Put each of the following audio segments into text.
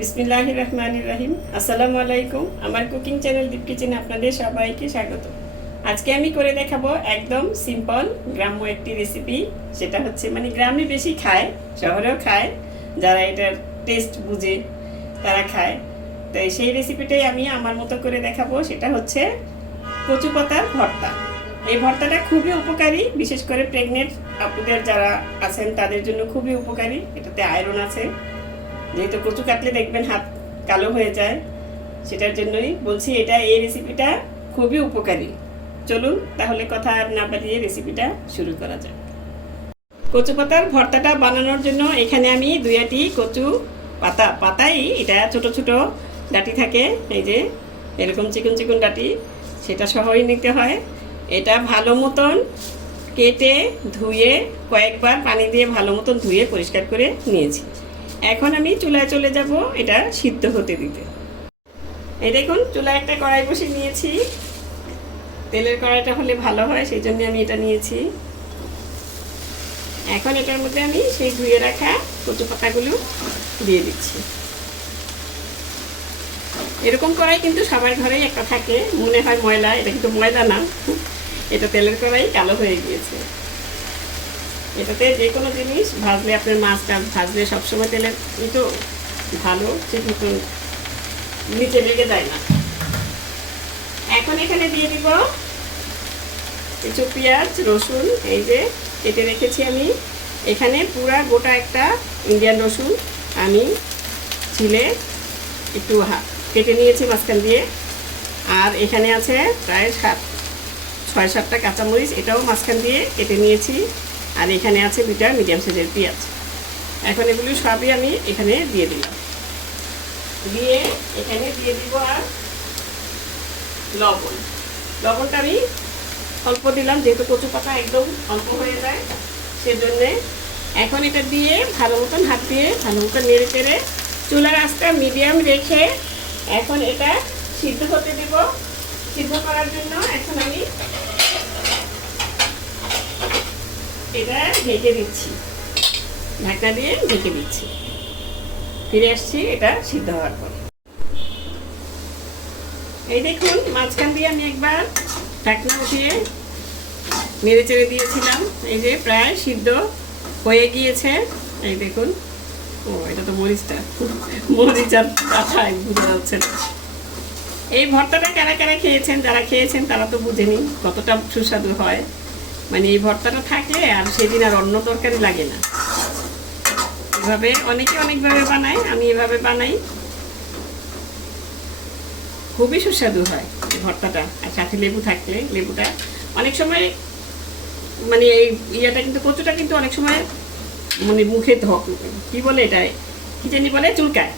বিসমিল্লাহ রহমান রাহিম আসসালামু আলাইকুম। আমার কুকিং চ্যানেল দীপ কিচেনে আপনাদের সবাইকে স্বাগত। আজকে আমি করে দেখাবো একদম সিম্পল গ্রাম্য একটি রেসিপি, সেটা হচ্ছে মানে গ্রামে বেশি খায়, শহরেও খায়, যারা এটার টেস্ট বুঝে তারা খায়। তাই সেই রেসিপিটাই আমি আমার মতো করে দেখাবো, সেটা হচ্ছে কচু পাতার ভর্তা। এই ভর্তাটা খুবই উপকারী, বিশেষ করে প্রেগনেন্ট আপুদের যারা আছেন তাদের জন্য খুবই উপকারী। এটাতে আয়রন আছে যেহেতু কচু কাটলে দেখবেন হাত কালো হয়ে যায়, সেটার জন্যই বলছি এটা, এই রেসিপিটা খুবই উপকারী। চলুন তাহলে কথা আর না বাড়িয়ে রেসিপিটা শুরু করা যাক। কচু পাতার ভর্তাটা বানানোর জন্য এখানে আমি দুইটি কচু পাতা, পাতাই এটা ছোট ছোট ডাটি থাকে, এই যে এরকম চিকন চিকন ডাটি, সেটা সহই নিতে হয়। এটা ভালো মতন কেটে ধুয়ে কয়েকবার পানি দিয়ে ভালো মতন ধুয়ে পরিষ্কার করে নিয়েছি। এখন আমি চুলায় চলে যাব এটা সিদ্ধ হতে দিতে। এই দেখুন, চুলায় একটা কড়াই বসে নিয়েছি। তেলের কড়াইটা হলে ভালো হয়, সেই জন্য আমি এটা নিয়েছি। এখন এটার মধ্যে আমি সেই ধুয়ে রাখা কচু পাতাগুলো দিয়ে দিচ্ছি। এরকম কড়াই কিন্তু সবার ঘরেই একটা থাকে। মনে হয় ময়লা, এটা কিন্তু ময়লা না। এটা তেলের কড়াই কালো হয়ে গিয়েছে। এটাতে যে কোনো জিনিস ভাজলে আপনার মাছ টাছ ভাজলে সবসময় তেলের কিন্তু ভালো ঠিক মতন নিচে লেগে যায় না। এখন এখানে দিয়ে দিব কিছু পেঁয়াজ, রসুন, এই যে কেটে রেখেছি আমি। এখানে পুরা গোটা একটা ইন্ডিয়ান রসুন আমি ছিলে একটু কেটে নিয়েছি মাঝখান দিয়ে। আর এখানে আছে প্রায় সাত, ছয় সাতটা কাঁচামরিচ, এটাও মাঝখান দিয়ে কেটে নিয়েছি। আর এখানে আছে দুইটা মিডিয়াম সাইজের পেঁয়াজ এখন এগুলি সবই আমি এখানে দিয়ে দিলাম। দিয়ে এখানে দিয়ে দিব আর লবণ। লবণটা আমি অল্প দিলাম, যেহেতু কচু পাতা একদম অল্প হয়ে যায়, সেজন্যে এখন এটা দিয়ে ভালো মতন হাত দিয়ে ভালো মতন নেড়ে চেড়ে চুলার আঁচটা মিডিয়াম রেখে এখন এটা সিদ্ধ হতে দিব। সিদ্ধ করার জন্য এখন আমি এটা ঢেকে দিচ্ছি। ঢাকনা দিয়ে ঢেকে দিচ্ছি। ফিরে আসছি, এটা সিদ্ধ হওয়ার পর। এই দেখুন, মাঝখান দিয়ে আমি একবার ঢাকনা উঠিয়ে নেড়ে চেড়ে দিয়েছিলাম। এই যে প্রায় সিদ্ধ হয়ে গিয়েছে। এই দেখুন। ও, এটা তো মরিচটা। মরিচ বুঝে যাচ্ছে এই ভর্তাটা কারা কারা খেয়েছেন, যারা খেয়েছেন তারা তো বুঝেনি কতটা সুস্বাদু হয়। মানে এই ভর্তাটা থাকলে আর সেদিন আর অন্য তরকারি লাগে না। এভাবে অনেকে অনেকভাবে বানায়, আমি এভাবে বানাই। খুবই সুস্বাদু হয় এই ভর্তাটা। আর সাথে লেবু থাকলে, লেবুটা অনেক সময় মানে এই ইয়েটা কিন্তু, কচুটা কিন্তু অনেক সময় মানে মুখে ধক, কি বলে এটা? কি জানি বলে? চুলকায়।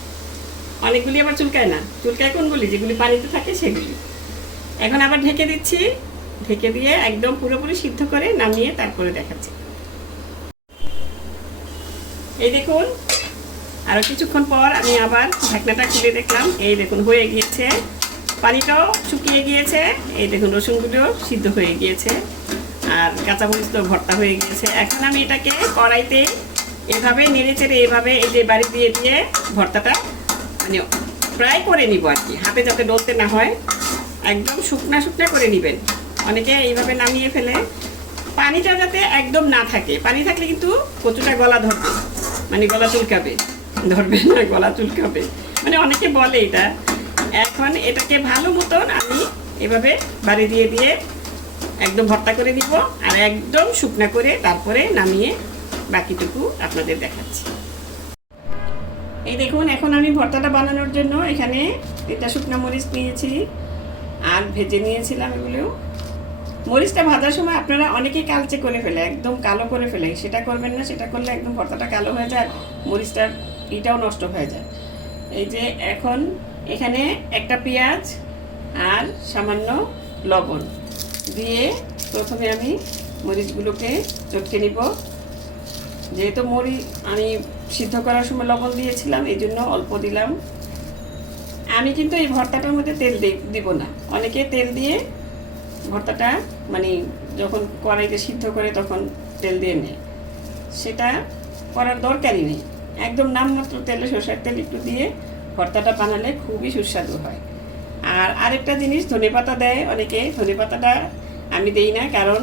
অনেকগুলি আবার চুলকায় না। চুলকায় কোনগুলি? যেগুলি পানিতে থাকে সেগুলি। এখন আবার ঢেকে দিচ্ছি। ঢেকে দিয়ে একদম পুরোপুরি সিদ্ধ করে নামিয়ে তারপরে দেখাচ্ছি। এই দেখুন আরও কিছুক্ষণ পর আমি আবার ঢাকনাটা খুলে দেখলাম। এই দেখুন, হয়ে গিয়েছে। পানিটাও শুকিয়ে গিয়েছে। এই দেখুন, রসুনগুলো সিদ্ধ হয়ে গিয়েছে। আর কাঁচামরিচ তো ভর্তা হয়ে গিয়েছে। এখন আমি এটাকে কড়াইতে এভাবে নেড়ে চেড়ে এভাবে এই যে বাড়ি দিয়ে দিয়ে ভর্তাটা মানে প্রায় করে নিব আর কি। হাতে যাতে ডলতে না হয়, একদম শুকনা শুকনা করে নেবেন। অনেকে এইভাবে নামিয়ে ফেলে। পানিটা যাতে একদম না থাকে। পানি থাকলে কিন্তু কচুটা গলা ধরবে। মানে গলা চুলকাবে। ধরবে না, গলা চুলকাবে। মানে অনেকে বলে এটা। এখন এটাকে ভালো মতন আমি এভাবে বাড়ি দিয়ে দিয়ে একদম ভর্তা করে দিব আর একদম শুকনা করে তারপরে নামিয়ে বাকিটুকু আপনাদের দেখাচ্ছি। এই দেখুন, এখন আমি ভর্তাটা বানানোর জন্য এখানে এটা শুকনো মরিচ নিয়েছি আর ভেজে নিয়েছিলাম এগুলো। মরিচটা ভাজার সময় আপনারা অনেকেই কালচে করে ফেলে, একদম কালো করে ফেলে। সেটা করবেন না, সেটা করলে একদম ভর্তাটা কালো হয়ে যায়, মরিচটার ইটাও নষ্ট হয়ে যায়। এই যে এখন এখানে একটা পেঁয়াজ আর সামান্য লবণ দিয়ে প্রথমে আমি মরিচগুলোকে চটকে নিব। যেহেতু মরি, আমি সিদ্ধ করার সময় লবণ দিয়েছিলাম, এই জন্য অল্প দিলাম। আমি কিন্তু এই ভর্তাটার মধ্যে তেল দিব না। অনেকে তেল দিয়ে ভর্তাটা মানে যখন কড়াইতে সিদ্ধ করে তখন তেল দিয়ে নেয়। সেটা করার দরকারই নেই। একদম নামমাত্র তেলে সরষের তেল একটু দিয়ে ভর্তাটা বানালে খুবই সুস্বাদু হয়। আর আরেকটা জিনিস ধনেপাতা দেয় অনেকে। ধনেপাতাটা আমি দেই না, কারণ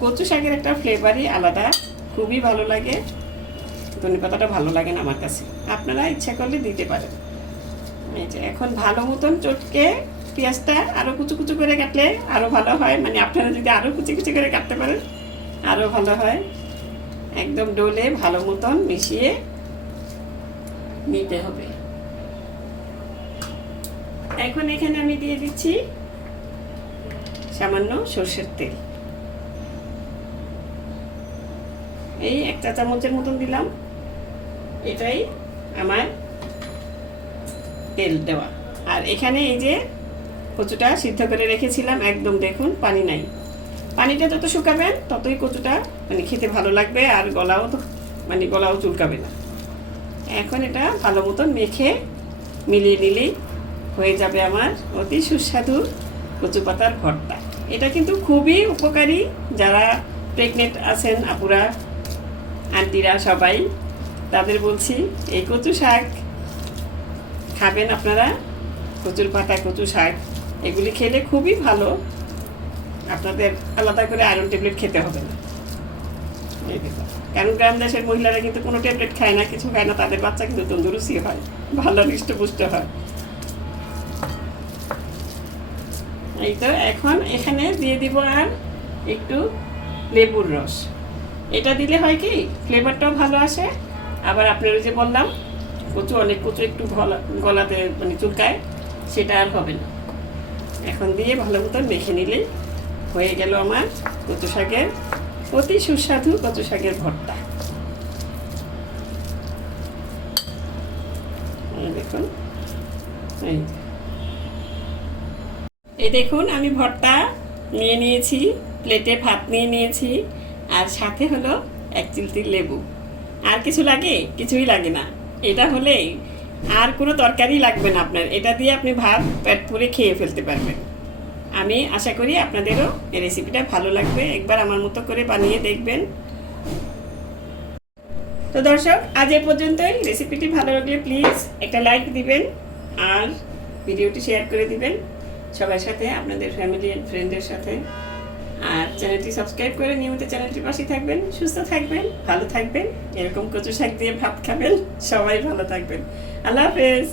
কচু শাকের একটা ফ্লেভারই আলাদা, খুবই ভালো লাগে। ধনেপাতাটা ভালো লাগে না আমার কাছে। আপনারা ইচ্ছা করলে দিতে পারেন। এই যে, এখন ভালো মতন চটকে পেঁয়াজটা আরও কুচু কুচু করে কাটলে আরও ভালো হয়। মানে আপনারা যদি আরও কুচি কুচি করে কাটতে পারেন আরও ভালো হয়। একদম ডোলে ভালো মতন মিশিয়ে নিতে হবে। এখন এখানে আমি দিয়ে দিচ্ছি সামান্য সর্ষের তেল। এই এক চা চামচের মতন দিলাম। এটাই আমার তেল দেওয়া। আর এখানে এই যে কচুটা সিদ্ধ করে রেখেছিলাম, একদম দেখুন পানি নাই। পানিটা যত শুকাবেন, ততই কচুটা মানে খেতে ভালো লাগবে আর গলাও মানে গলাও চুলকাবে না। এখন এটা ভালো মতন মেখে মিলিয়ে নিলেই হয়ে যাবে আমার অতি সুস্বাদু কচু পাতার ভর্তা। এটা কিন্তু খুবই উপকারী যারা প্রেগনেন্ট আছেন, আপুরা, আন্টিরা সবাই, তাদের বলছি, এই কচু শাক খাবেন আপনারা, কচুর পাতা কচু শাক। এগুলি খেলে খুবই ভালো। আপনাদের আলাদা করে আয়রন ট্যাবলেট খেতে হবে না। কারণ গ্রাম দেশের মহিলারা কিন্তু কোনো ট্যাবলেট খায় না, কিছু খায় না, তাদের বাচ্চা কিন্তু তন্দুরুসি হয়, ভালো হৃষ্টপুষ্ট হয়। এই তো এখন এখানে দিয়ে দিব আর একটু লেবুর রস। এটা দিলে হয় কি ফ্লেভারটাও ভালো আসে। আবার আপনার যে বললাম, কচু অনেক কচু একটু গলা গলাতে মানে চুলকায়, সেটা আর হবে না। এখন দিয়ে ভালো মতন মেখে নিলে হয়ে গেল আমার কচু শাকের অতি সুস্বাদু কচু শাকের ভর্তা। দেখুন, এই। এই দেখুন, আমি ভর্তা নিয়ে নিয়েছি, প্লেটে ভাত নিয়ে নিয়েছি, আর সাথে হলো এক চিলতির লেবু। আর কিছু লাগে? কিছুই লাগে না। এটা হলেই আর কোনো তরকারি লাগবে না আপনার। এটা দিয়ে আপনি ভাত, পেট পুরে খেয়ে ফেলতে পারবেন। আমি আশা করি আপনাদেরও এই রেসিপিটা ভালো লাগবে। একবার আমার মতো করে বানিয়ে দেখবেন। তো দর্শক, আজ এ পর্যন্তই। রেসিপিটি ভালো লাগলে প্লিজ একটা লাইক দিবেন আর ভিডিওটি শেয়ার করে দিবেন। সবার সাথে, আপনাদের ফ্যামিলি অ্যান্ড ফ্রেন্ডের সাথে। আর চ্যানেলটি সাবস্ক্রাইব করে নিয়মিত চ্যানেলটির পাশে থাকবেন, সুস্থ থাকবেন, ভালো থাকবেন, এরকম কচু শাক দিয়ে ভাত খাবেন, সবাই ভালো থাকবেন। আল্লাহ হাফেজ।